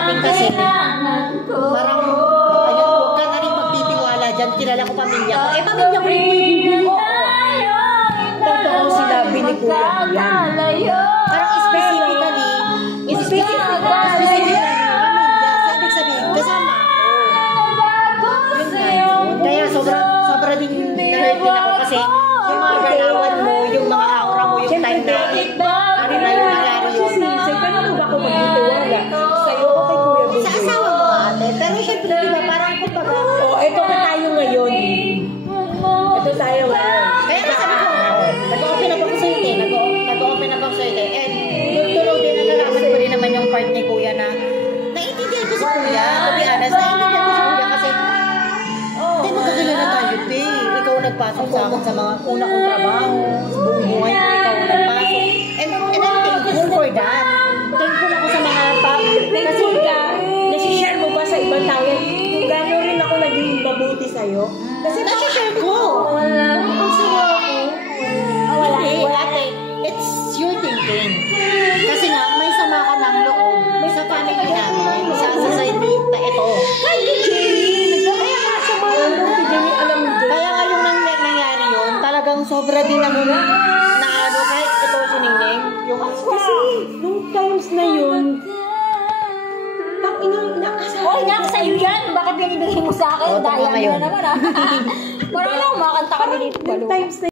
Kasi parang ayun, huwag ka na rin magtitiwala dyan. Kilala ko pamilya ko. Eh, pamilya ko rin po. Totoo sinabi ni Kuya yan. Parang specifically pamilya. So, ibig sabihin, kasama ako. Kaya sobra din na-hurt din ako kasi yung mga galawan mo, yung mga aura mo, yung time na ano na yung nangyari yun. Paano ba ako magtitiwala? Sa'yo o kay Kuya Benjoy? Sa asawa mo ate, pero syempre diba parang kumbaga. Ito na tayo ngayon. Ito tayo ngayon. Kaya nga sabi ko, nag-open up ako sa'yo eh. Nag-open up ako sa'yo eh. And tutulog din na nalaman ko rin naman yung part ni Kuya na naiintindihan ko si Kuya. To be honest, naiintindihan ko si Kuya kasi hindi magkakilala tayo pe. Ikaw nagpasok sa akin sa mga una kong trabaho. Sa buong buhay ko, ikaw nagpasok. And I'm thankful for that. Thankful ako sa mga Thankful ka, nasi-share mo ba sa ibang tao kung gano'n rin ako naging mabuti sa'yo? kasi nasi-share ko. Ang saya ako. Hindi, ate. It's your thinking. Kasi nga, may sama ka ng loob. May sa family namin. Sa society na ito. Kaya nga sa mga si Jenny, alam mo dyan. Kaya nga yung nangyari yun, talagang sobra din ako na ano, kahit ito si Ningning. Yung Kasi, nung times na yun, Oy, nak, sa'yo yan. Bakit binibigay mo sa akin? Oo, tama Dahil ngayon. na naman, ah. Parang lang, makakanta kami dito. times na